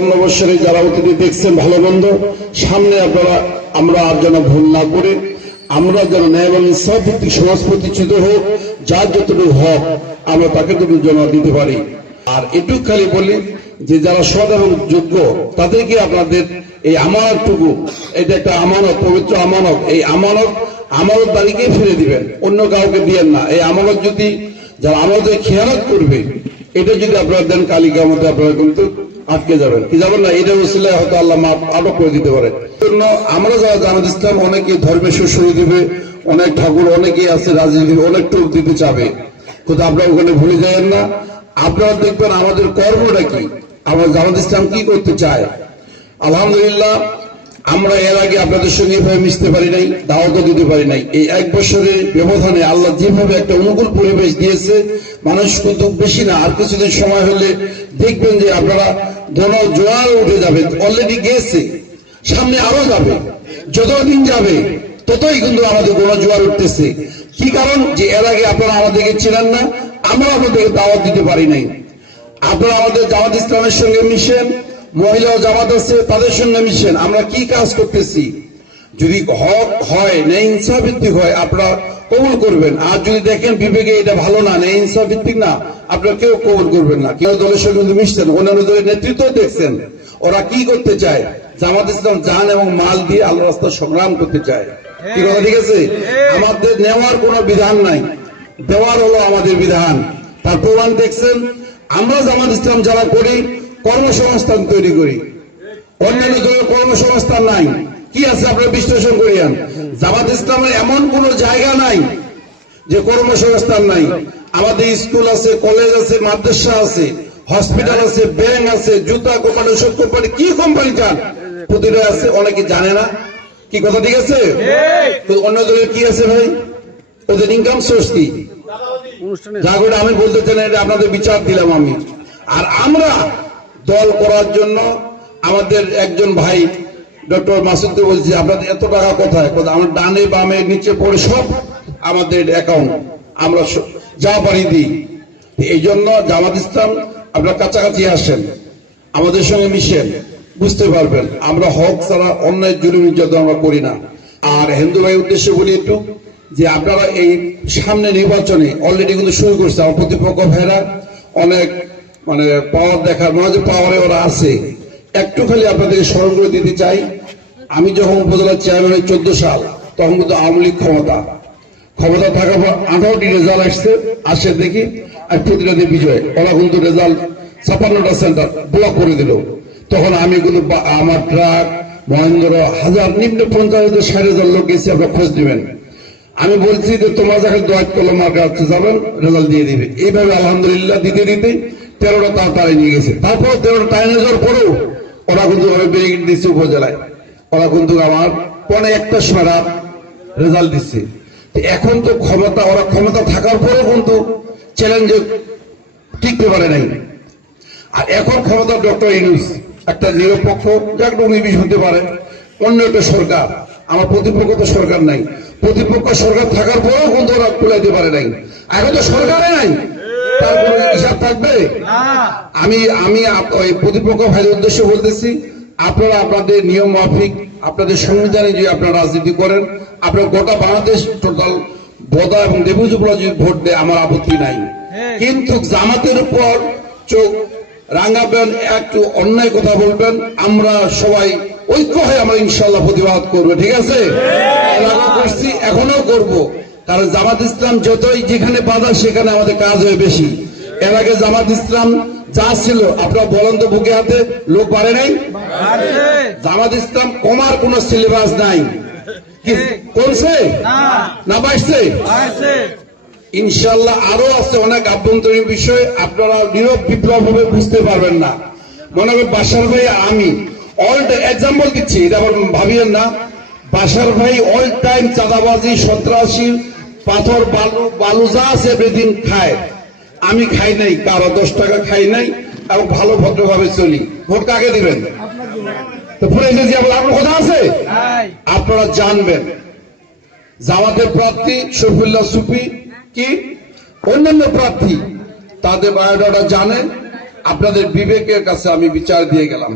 নববর্ষরে যারা অতিথি দেখছেন, ভালো মন্দ, সামনে আপনারা, আমরা আর যেন ভুল না করে, আমরা যেন ন্যায় এবং ইনসাফ ভিত্তিক সমাজ প্রতিষ্ঠিত হোক, যার যতটুকু হক, আমরা তাকে ততটুকু যেন দিতে পারি। আর এটুক খালি বলি যে, যারা সৎ এবং যোগ্য, তাদেরকে আপনাদের এই আমানতটুকু এটা একটা আমানত, পবিত্র আমানত, এই আমানত আমানত বাড়িকে ফিরে দিবেন। অন্য কাউকে দিয়েন না। এই আমানত যদি, যারা আমাদের খেয়ালত করবে, এটা যদি আপনারা দেন কালিকার মধ্যে আপনারা কিন্তু আটকে যাবেন কি যাবেন না? এটা উচিলে হয়তো আল্লাহ মাপ আটক করে দিতে পারে। জন্য আমরা যারা জামাত ইসলাম অনেকে ধর্মের শুরু দিবে, অনেক ঠাকুর অনেকে আছে রাজনীতি অনেক টোপ দিতে চাবে। কিন্তু আপনারা ওখানে ভুলে যাবেন না। আপনারা দেখবেন আমাদের কর্মটা কি? আমরা জামাত ইসলাম কি করতে চায়? আলহামদুলিল্লাহ আমরা এর আগে আপনাদের সঙ্গে এভাবে মিশতে পারি নাই দাওয়াতও দিতে পারি নাই। এই এক বছরের ব্যবধানে আল্লাহ যেভাবে একটা অনুকূল পরিবেশ দিয়েছে, মানুষ কিন্তু বেশি না, আর কিছুদিন সময় হলে দেখবেন যে আপনারা দোনো জোয়ার উঠে যাবে অলরেডি গেছে, সামনে আরও যাবে, যতদিন যাবে, ততই কিন্তু আমাদের গণ জোয়ার উঠতেছে। কি কারণ? যে এর আগে আপনারা আমাদেরকে চেনেন না, আমরা আপনাদেরকে দাওয়াত দিতে পারি নাই। আপনারা আমাদের জামাত ইসলামের সঙ্গে মিশেন মহিলা জামাত আছে, তাদের সঙ্গে মিশেন। আমরা কি কাজ করতেছি? যদি হক হয়, ন্যায় ইনসাফ ভিত্তিক হয়, আপনারা কবুল করবেন। আর যদি দেখেন বিবেকে এটা ভালো না, ন্যায় ইনসাফ ভিত্তিক না, আপনারা কেউ কবুল করবেন না। কেউ দলের সঙ্গে কিন্তু মিশছেন, অন্যান্য দলের নেতৃত্ব দেখছেন। ওরা কি করতে চায়? জামাত ইসলাম জান এবং মাল দিয়ে আল্লাহ রাস্তা সংগ্রাম করতে চায়। কি কথা, ঠিক আছে? আমাদের নেওয়ার কোনো বিধান নাই। দেওয়ার হলো আমাদের বিধান। তার প্রমাণ দেখছেন। আমরা জামাত ইসলাম যারা করি কর্মসংস্থান তৈরি করি। অন্যান্য দলের কর্মসংস্থান নাই। কি আছে আপনারা বিশ্লেষণ করিয়ান? জামাত ইসলামের এমন কোন জায়গা নাই যে কর্মসংস্থান নাই। আমাদের স্কুল আছে কলেজ আছে মাদ্রাসা আছে হসপিটাল আছে ব্যাংক আছে জুতা কোম্পানি ওষুধ কোম্পানি কি কোম্পানি চান? প্রতিটা আছে অনেকে জানে না। কি কথা ঠিক আছে? তো অন্য দলের কি আছে ভাই? ওদের ইনকাম সোর্স কি? যা করে আমি বলতে চাই না এটা আপনাদের বিচার দিলাম আমি। আর আমরা দল করার জন্য আমাদের একজন ভাই, ডক্টর মাসুদকে বলছি, আপনাদের এত টাকা কোথায়? কোথায়? আমার ডানে বামে নিচে পড়ে সব আমাদের অ্যাকাউন্ট আমরা যা পারি দিই। এই জন্য জামাত ইসলাম, আপনার কাছাকাছি আসেন। আমাদের সঙ্গে মিশেন, বুঝতে পারবেন, আমরা হক ছাড়া অন্যায় জুলুম নির্যাতন আমরা করি না। আর হিন্দু ভাই উদ্দেশ্যে বলি একটু, যে আপনারা এই সামনে নির্বাচনে অলরেডি কিন্তু শুরু করছে। আমার প্রতিপক্ষ ভাইরা অনেক মানে পাওয়ার দেখার মনে হয় পাওয়ারে ওরা আছে। একটু খালি আপনাদেরকে স্মরণ করে দিতে চাই, আমি যখন উপজেলা চেয়ারম্যান চোদ্দ সাল, তখন কিন্তু আওয়ামী লীগ ক্ষমতা। ক্ষমতা থাকার পর আঠারোটি রেজাল্ট আসছে, আসে দেখি আর প্রতিটাতে বিজয়। ওরা কিন্তু রেজাল্ট ছাপান্নটা সেন্টার ব্লক করে দিল। তখন আমি কিন্তু আমার ট্রাক মহেন্দ্র, হাজার, নিম্ন পঞ্চাশ হাজার, ষাট হাজার লোক এসে আপনার খোঁজ দিবেন আমি বলছি যে, তোমার যাকে দোয়াত কলম কাছে যাবেন রেজাল্ট দিয়ে দিবে। এইভাবে আলহামদুলিল্লাহ দিতে দিতে তেরোটা তার তারে নিয়ে গেছে। তারপর তেরোটা টাইম যাওয়ার পরেও ওরা কিন্তু ব্রেক দিচ্ছে উপজেলায়। ওরা কিন্তু আমার পনে একটা সময় রেজাল্ট দিচ্ছে। এখন তো ক্ষমতা, ওরা ক্ষমতা থাকার পরেও কিন্তু চ্যালেঞ্জে টিকতে পারে নাই। আর এখন ক্ষমতা ডক্টর ইনুস একটা নিরপেক্ষ যে একটা উনিশ হতে পারে, অন্য একটা সরকার। আমার প্রতিপক্ষ তো সরকার নাই। প্রতিপক্ষ সরকার থাকার পরেও কিন্তু ওরা কুলাইতে পারে নাই। এখন তো সরকারে নাই। তার কোনো হিসাব থাকবে আমি আমি প্রতিপক্ষ ভাইয়ের উদ্দেশ্যে বলতেছি আপনারা আপনাদের নিয়ম মাফিক আপনাদের সংবিধানে যে আপনারা রাজনীতি করেন আপনারা গোটা বাংলাদেশ টোটাল বদা এবং যদি ভোট দেয় আমার আপত্তি নাই। কিন্তু জামাতের উপর চোখ রাঙাবেন একটু অন্যায় কথা বলবেন আমরা সবাই ঐক্য হয়ে আমরা ইনশাল্লাহ প্রতিবাদ করব ঠিক আছে? এর করছি এখনও করব। কারণ জামাত ইসলাম যতই যেখানে বাধা সেখানে আমাদের কাজ হয়ে বেশি। এর আগে জামাত ইসলাম যা ছিল আপনারা বলেন তো বুকে হাতে লোক পারে নাই? জামাত ইসলাম কমার কোন সিলেবাস নাই। কমছে? না। বাড়ছে? ইনশাল্লাহ আরও আছে অনেক আভ্যন্তরীণ বিষয় আপনারা নীরব বিপ্লব ভাবে বুঝতে পারবেন না। মনে করেন বাসার ভাই আমি অল এক্সাম্পল দিচ্ছি এটা আবার ভাবিয়েন না। বাসার ভাই অল টাইম চাঁদাবাজি সন্ত্রাসী পাথর বালু বালু যা আছে এভরিদিন খায়। আমি খাই নাই কারও দশ টাকা খাই নাই এবং ভালো ভদ্রভাবে চলি। ভোট কাকে দিবেন? তো আপনার কথা আছে? আপনারা জানবেন। জামাতের প্রার্থী শফিউল্লাহ সুফি কি? অন্যান্য প্রার্থী তাদের বায়োডাটা জানেন। আপনাদের বিবেকের কাছে আমি বিচার দিয়ে গেলাম।